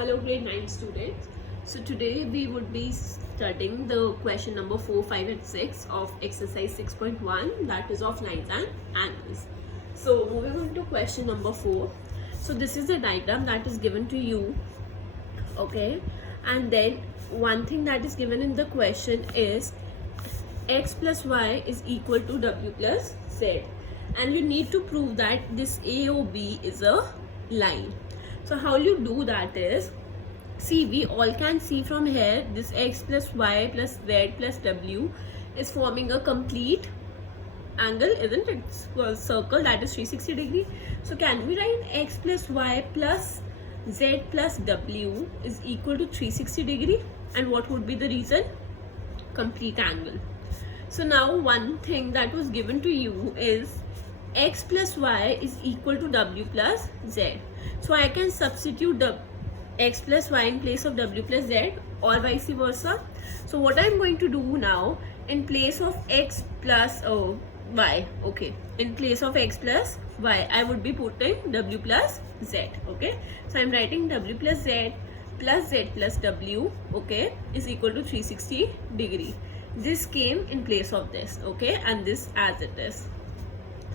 Hello grade 9 students. So today we would be studying the question number 4, 5 and 6 of exercise 6.1, that is of lines and angles. So moving on to question number 4. So this is the diagram that is given to you, okay, and then one thing that is given in the question is x plus y is equal to w plus z, and you need to prove that this AOB is a line. So how you do that is, see, we all can see from here this x plus y plus z plus w is forming a complete angle, isn't it? It's a circle that is 360 degree. So can we write x plus y plus z plus w is equal to 360 degree? And what would be the reason? Complete angle. So now one thing that was given to you is x plus y is equal to w plus z. So I can substitute the x plus y in place of w plus z or vice versa. So what I'm going to do now, in place of x plus y, okay, in place of x plus y, I would be putting w plus z, okay. So I'm writing w plus z plus w, okay, is equal to 360 degree. This came in place of this, okay, and this as it is.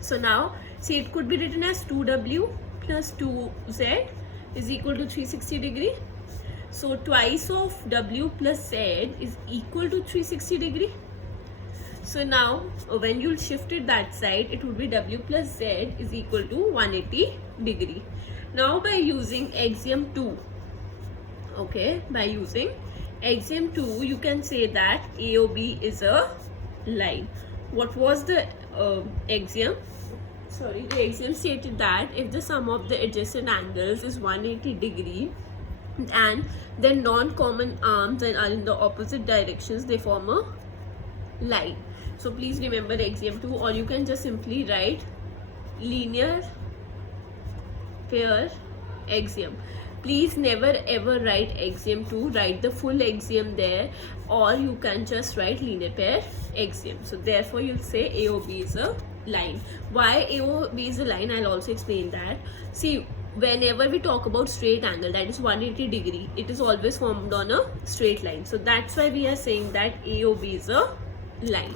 So now, see, it could be written as 2w plus 2z is equal to 360 degree. So twice of w plus z is equal to 360 degree. So now, when you shift it that side, it would be w plus z is equal to 180 degree. Now by using axiom 2, okay, by using axiom 2, you can say that AOB is a line. What was the axiom? Sorry, the axiom stated that if the sum of the adjacent angles is 180 degree and then non-common arms and are in the opposite directions, they form a line. So please remember axiom 2, or you can just simply write linear pair axiom. Please never ever write axiom 2, write the full axiom there, or you can just write linear pair axiom. So therefore you'll say AOB is a line. Why AOB is a line, I'll also explain that. See, whenever we talk about straight angle, that is 180 degree, it is always formed on a straight line. So that's why we are saying that AOB is a line.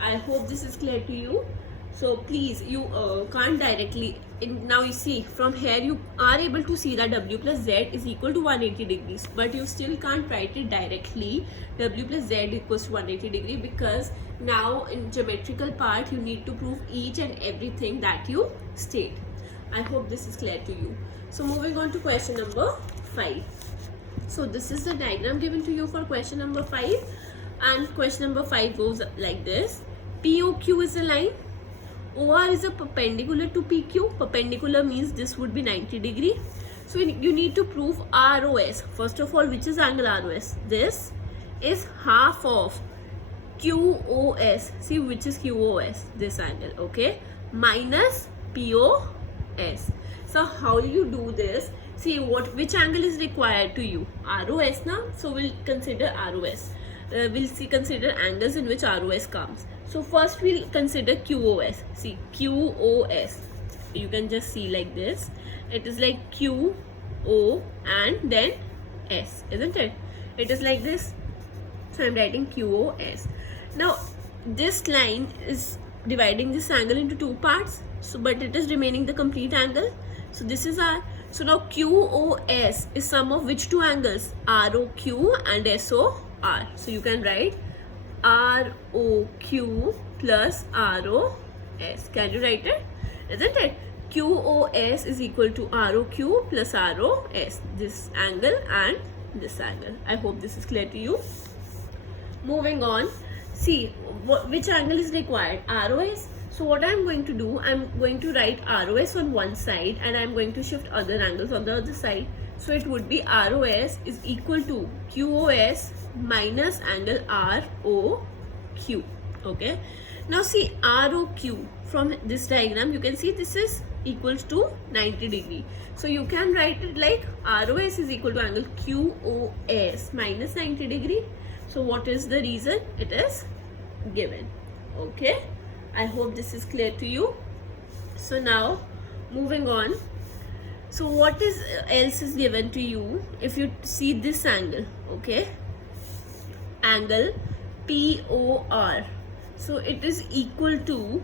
I hope this is clear to you. So please, you can't directly, now you see from here you are able to see that w plus z is equal to 180 degrees, but you still can't write it directly w plus z equals to 180 degree, because now in geometrical part you need to prove each and everything that you state. I hope this is clear to you. So moving on to question number 5. So this is the diagram given to you for question number 5, and question number 5 goes like this. POQ is a line, OR is a perpendicular to PQ. Perpendicular means this would be 90 degree. So you need to prove ROS. First of all, which is angle ROS? This is half of QOS. See, which is QOS? This angle, okay? Minus POS. So how you do this? See, which angle is required to you? ROS now. So we'll consider ROS. Consider angles in which ROS comes. So first we'll consider QOS. See, QOS, you can just see like this. It is like QO and then S, isn't it? It is like this. So I'm writing QOS. Now this line is dividing this angle into two parts, so but it is remaining the complete angle. So this is R. So now QOS is sum of which two angles? ROQ and SOR. So you can write ROQ plus ROS. Can you write it? Isn't it? QOS is equal to ROQ plus ROS. This angle and this angle. I hope this is clear to you. Moving on. See, which angle is required? ROS. So what I'm going to do, I'm going to write ROS on one side and I'm going to shift other angles on the other side. So it would be ROS is equal to QOS minus angle ROQ. Okay. Now see, ROQ, from this diagram you can see this is equals to 90 degree. So you can write it like ROS is equal to angle QOS minus 90 degree. So what is the reason? It is given. Okay. I hope this is clear to you. So now moving on. So what is else is given to you? If you see this angle, okay, angle POR, so it is equal to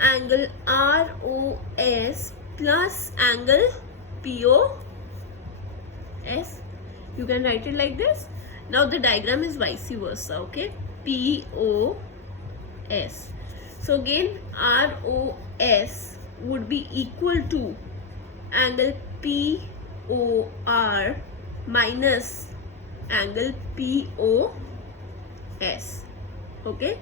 angle ROS plus angle POS. You can write it like this. Now the diagram is vice versa, okay, POS. So again ROS would be equal to angle POR minus angle POS. Okay,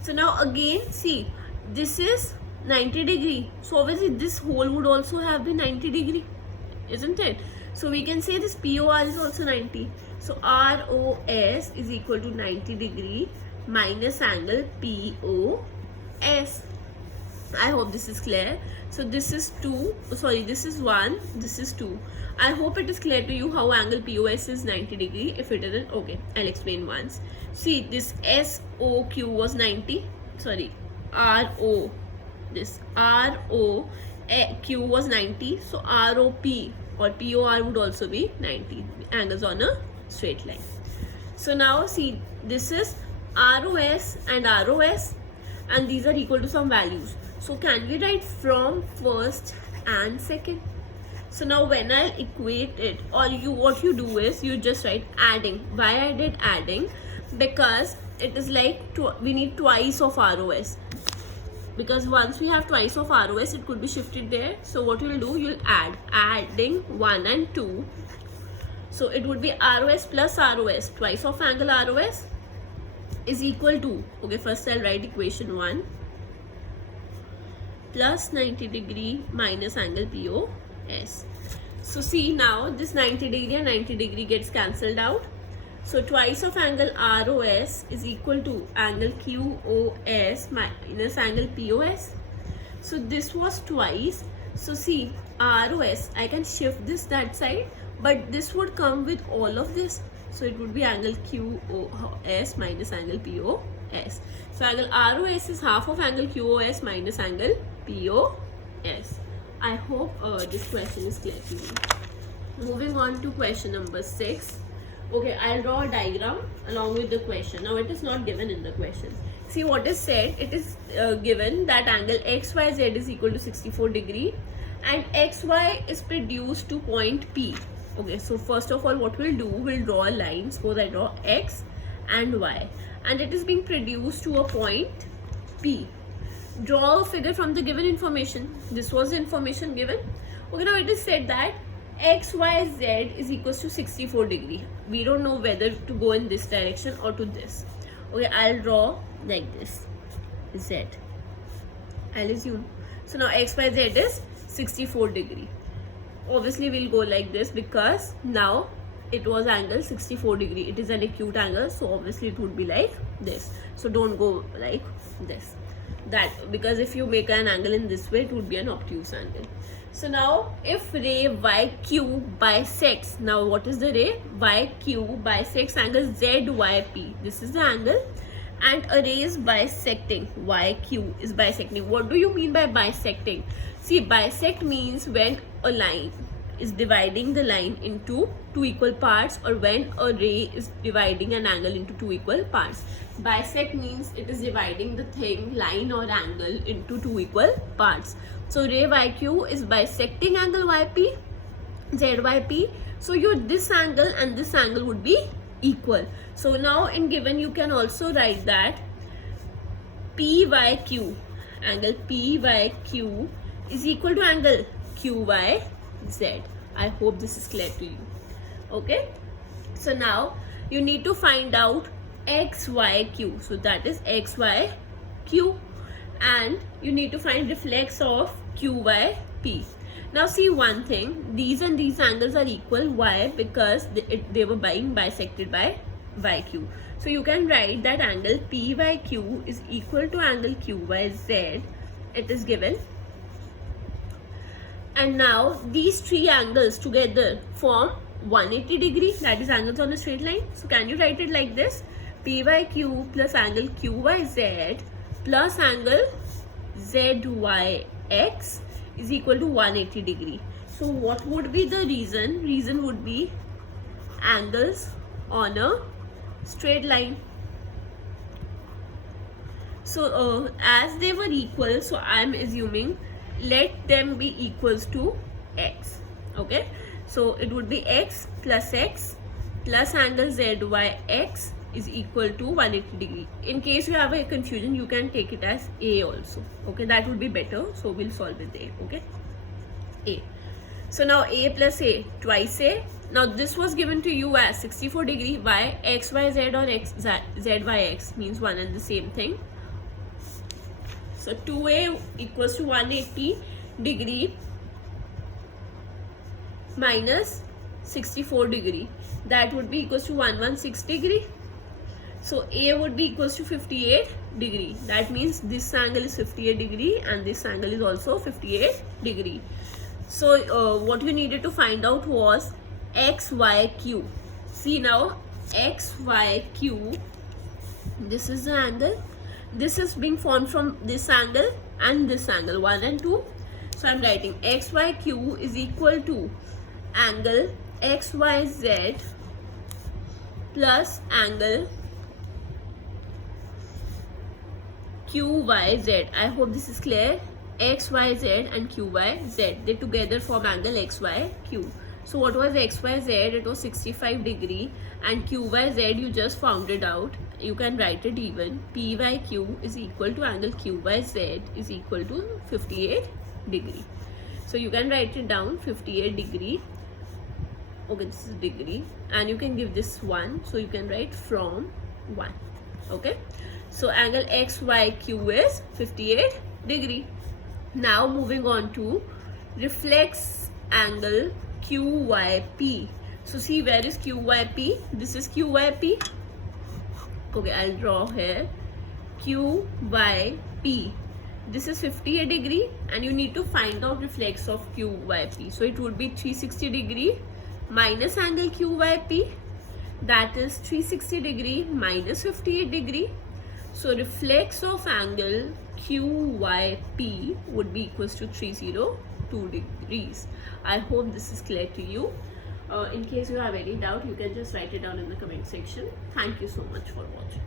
so now again see, this is 90 degree, so obviously this hole would also have been 90 degree, isn't it? So we can say this POR is also 90. So ROS is equal to 90 degree minus angle POS. I hope this is clear. So this is 2, sorry, this is 1, this is 2. I hope it is clear to you how angle POS is 90 degree. If it isn't, okay, I'll explain once. See, this SOQ was 90, sorry, RO, this ROQ was 90, so ROP or POR would also be 90, angles on a straight line. So now see, this is ROS and ROS, and these are equal to some values. So can we write from first and second? So now when I equate it, or what you do is you just write adding. Why I did adding? Because it is like we need twice of ROS. Because once we have twice of ROS, it could be shifted there. So what you'll do, you'll adding 1 and 2. So it would be ROS plus ROS, twice of angle ROS is equal to, okay, first I'll write equation 1, plus 90 degree minus angle POS. So see, now this 90 degree and 90 degree gets cancelled out. So twice of angle ROS is equal to angle QOS minus angle POS. So this was twice. So see, ROS, I can shift this that side, but this would come with all of this. So it would be angle QOS minus angle POS. So angle ROS is half of angle QOS minus angle POS. I hope this question is clear to you. Moving on to question number 6. Okay, I'll draw a diagram along with the question. Now it is not given in the question. See what is said. It is given that angle XYZ is equal to 64 degree and XY is produced to point P. Okay, so first of all what we'll do, we'll draw a line. Suppose I draw X and Y and it is being produced to a point P. Draw a figure from the given information. This was the information given. Okay, now it is said that XYZ is equals to 64 degree. We don't know whether to go in this direction or to this. Okay, I'll draw like this, Z. I'll assume. So now XYZ is 64 degree. Obviously we'll go like this because now it was angle 64 degree. It is an acute angle, so obviously it would be like this. So don't go like this. That, because if you make an angle in this way, it would be an obtuse angle. So now if ray YQ bisects, now what is the ray? YQ bisects angle ZYP. This is the angle, and a ray is bisecting. YQ is bisecting. What do you mean by bisecting? See, bisect means when a line is dividing the line into two equal parts, or when a ray is dividing an angle into two equal parts. Bisect means it is dividing the thing, line or angle, into two equal parts. So ray YQ is bisecting angle YP, ZYP. So this angle and this angle would be equal. So now in given you can also write that PYQ, angle PYQ is equal to angle QYZ. I hope this is clear to you. Okay, so now you need to find out XYQ. So that is XYQ, and you need to find reflex of QYP. Now see one thing, these and these angles are equal. Why? Because they were being bisected by YQ. So you can write that angle PYQ is equal to angle QYZ. It is given. And now these three angles together form 180 degree, that is angles on a straight line. So can you write it like this? PYQ plus angle QYZ plus angle ZYX is equal to 180 degree. So what would be the reason? Reason would be angles on a straight line. So as they were equal, so I am assuming let them be equals to x. Okay, so it would be x plus angle ZYX is equal to 180 degree. In case you have a confusion, you can take it as A also. Okay, that would be better. So we'll solve with A. Okay, A. So now A plus A, twice A. Now this was given to you as 64 degree. Why? X, Y, Z or X, Z, Y, X means one and the same thing. So 2A equals to 180 degree minus 64 degree. That would be equals to 116 degree. So A would be equals to 58 degree. That means this angle is 58 degree and this angle is also 58 degree. So what you needed to find out was XYQ. See now, XYQ, this is the angle. This is being formed from this angle and this angle, 1 and 2. So I am writing XYQ is equal to angle XYZ plus angle QYZ. I hope this is clear. XYZ and QYZ, they together form angle XYQ. So what was XYZ? It was 65 degree, and QYZ you just found it out. You can write it even. PYQ is equal to angle QYZ is equal to 58 degree. So you can write it down, 58 degree. Okay, this is degree, and you can give this 1, so you can write from 1. Okay, so angle XYQ is 58 degree. Now moving on to reflex angle QYP. So see, where is QYP? This is QYP. Okay, I'll draw here QYP. This is 58 degree, and you need to find out reflex of QYP. So it would be 360 degree minus angle QYP, that is 360 degree minus 58 degree. So reflex of angle QYP would be equals to 302 degrees. I hope this is clear to you. In case you have any doubt, you can just write it down in the comment section. Thank you so much for watching.